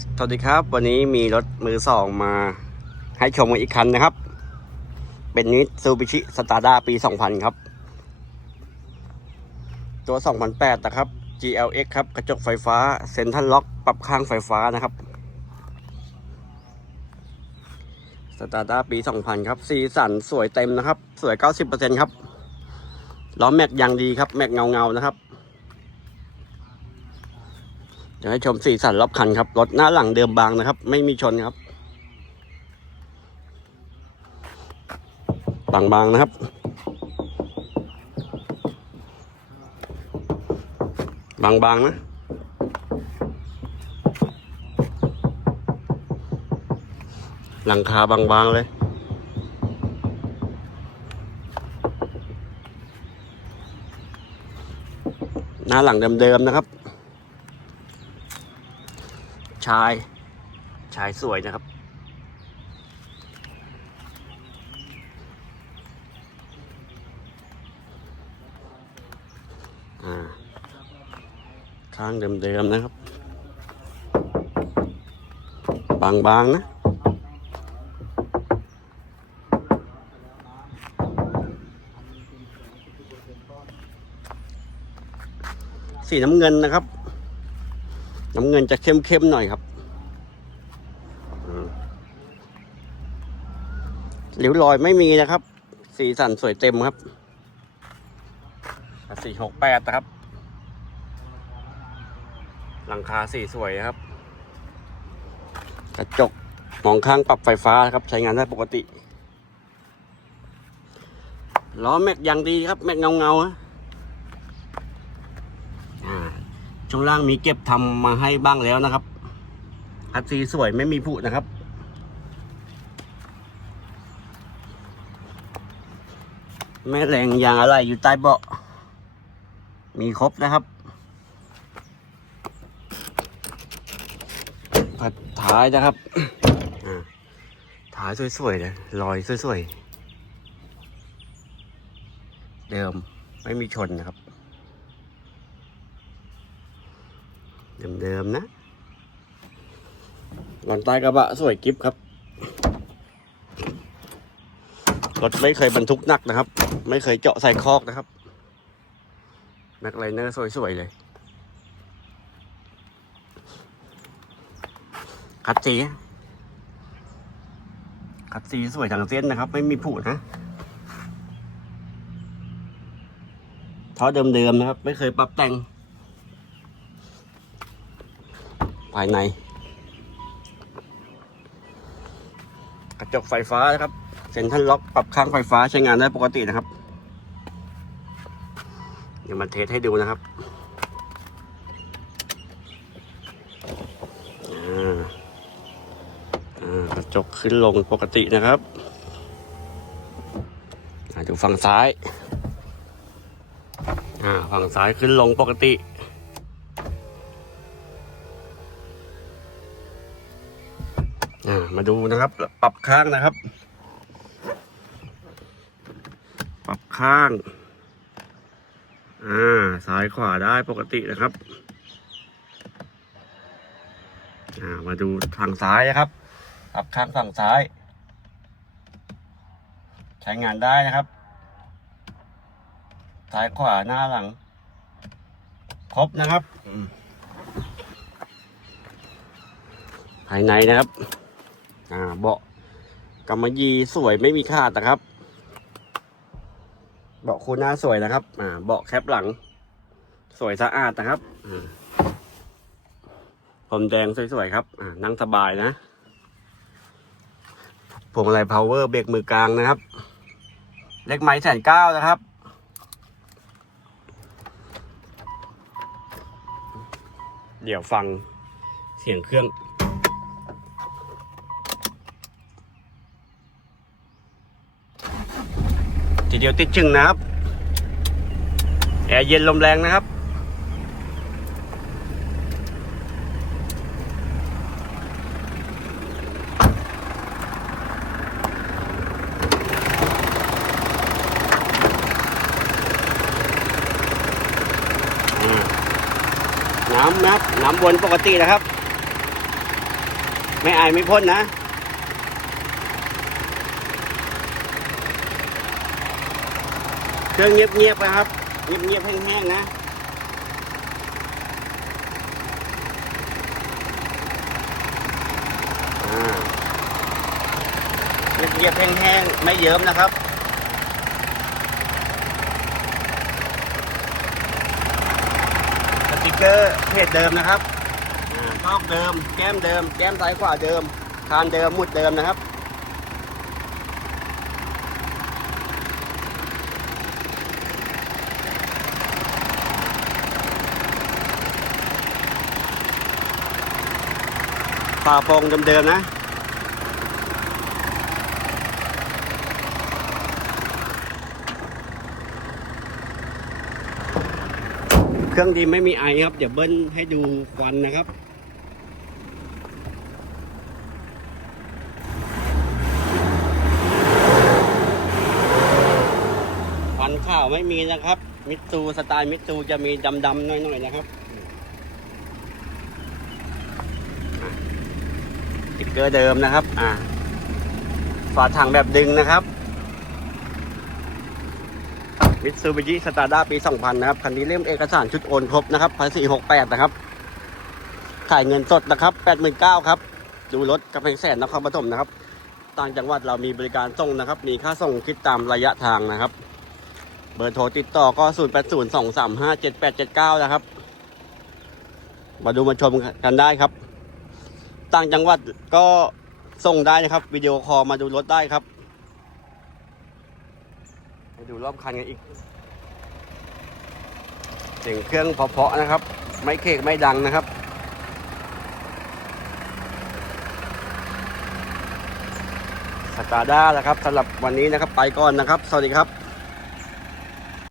สวัสดีครับ วันนี้มีรถมือสองมาให้ชมกันอีกคันนะครับ เป็นนิสซูบิชิสตาร์ด้าปี 2000 ครับ ตัว 2008 นะครับ GLX ครับ กระจกไฟฟ้าเซ็นทรัลล็อก ปรับข้างไฟฟ้านะครับสตาร์ด้าปี 2000 ครับสีสันสวยเต็มนะครับ สวย 90%ครับล้อแม็กยังดีครับ แม็กเงาเงาๆนะครับ เดี๋ยวให้ชมสีสันรอบคันครับรถหน้าหลังเดิมบางนะครับ ไม่มีชนครับ บางๆนะครับ บางๆนะหลังคาบางๆเลยหน้าหลังเดิมๆนะครับ ชาย ชายสวยนะครับ ข้างเดิมๆนะครับ บางๆนะสีน้ำเงินนะครับ น้ำเงินจะเข้มๆหน่อยครับ หลิวรอยไม่มีนะครับ สีสันสวยเต็มครับสี่หกแปดนะครับ หลังคาสีสวยครับ กระจกมองข้างปรับไฟฟ้าครับ ใช้งานได้ปกติล้อแม็กยังดีครับแม็กเงาเงาฮะช่วงล่างมีเก็บทำมาให้บ้างแล้วนะครับคัดสีสวยไม่มีผุนะครับ แม่แรงยางอะไรอยู่ใต้เบาะ มีครบนะครับผัดท้ายนะครับอ่าท้ายสวยๆเลยรอยสวยๆ เดิมไม่มีชนนะครับ เดิมๆนะหลังใต้กระบะสวยกิฟครับ รถไม่เคยบรรทุกหนักนะครับ ไม่เคยเจาะใส่คอกนะครับแม็กไลเนอร์สวยๆเลยคัดสีคัดสีสวยทั้งเส้นนะครับ ไม่มีผุนะท่อเดิมๆนะครับ ไม่เคยปรับแต่ง ภายใน กระจกไฟฟ้านะครับ เซ็นทรัลล็อกปรับข้างไฟฟ้าใช้งานได้ปกตินะครับ เดี๋ยวมาเทสให้ดูนะครับอ่าอ่ากระจกขึ้นลงปกตินะครับอ่าดูฝั่งซ้ายอ่าฝั่งซ้ายขึ้นลงปกติอ่ามาดูนะครับ ปรับข้างนะครับ ปรับ ข้าง อ่า ซ้ายขวาได้ปกตินะครับ อ่า มาดูทางซ้ายนะครับปรับข้างฝั่งซ้าย ใช้งานได้นะครับ ซ้ายขวาหน้าหลัง ครบนะครับ ภายในนะครับ อ่า เบาะกำมะยีสวยไม่มีขาดนะครับ เบาะคูน้าสวยนะครับ อ่า เบาะแคปหลัง สวยสะอาดนะครับอ่าผมแดงสวยๆครับ อ่า นั่งสบายนะพวงมาลัยพาวเวอร์เบรกมือกลางนะครับ เล็กไม้แสนเก้านะครับ เดี๋ยวฟังเสียงเครื่อง ทีเดียวติดชึงนะครับ แอร์เย็นลมแรงนะครับ น้ำนะน้ำวนปกตินะครับ ไม่อายไม่พ่นนะ เครื่องเงียบๆนะครับ เงียบๆแห้งๆนะเงียบๆแห้งๆไม่เยิ้มนะครับสติกเกอร์เพจเดิมนะครับอ่าซอกเดิม แก้มเดิม แก้มซ้ายขวาเดิม คานเดิมหมุดเดิมนะครับ ฝาโปงเดิมๆนะเครื่องดีไม่มีไอครับ เดี๋ยวเบิ้ลให้ดูควันนะครับควันข้าวไม่มีนะครับ มิตซูสไตล์มิตซูจะมีดำๆหน่อยๆนะครับ ติ๊กเกอร์เดิมนะครับ อ่าฝาถังแบบดึงนะครับมิตซูบิชิสตาร์ด้าปี 2000 นะครับ คันนี้เล่มเอกสารชุดโอนครบนะครับภาษี68 นะครับ ขายเงินสดนะครับ 89,000 ครับ ดูรถกำแพงแสนนครปฐมนะครับ ต่างจังหวัดเรามีบริการส่งนะครับ มีค่าส่งคิดตามระยะทางนะครับ เบอร์โทรติดต่อก็ 0802357879 นะครับ มาดูมาชมกันได้ครับ ต่างจังหวัดก็ส่งได้นะครับ วิดีโอคอลมาดูรถได้ครับไปดูรอบคันกันอีกเสียงเครื่องเพาะๆนะครับ ไม่เคกไม่ดังนะครับสตาร์ด้าแล้วครับสำหรับวันนี้นะครับ ไปก่อนนะครับ สวัสดีครับ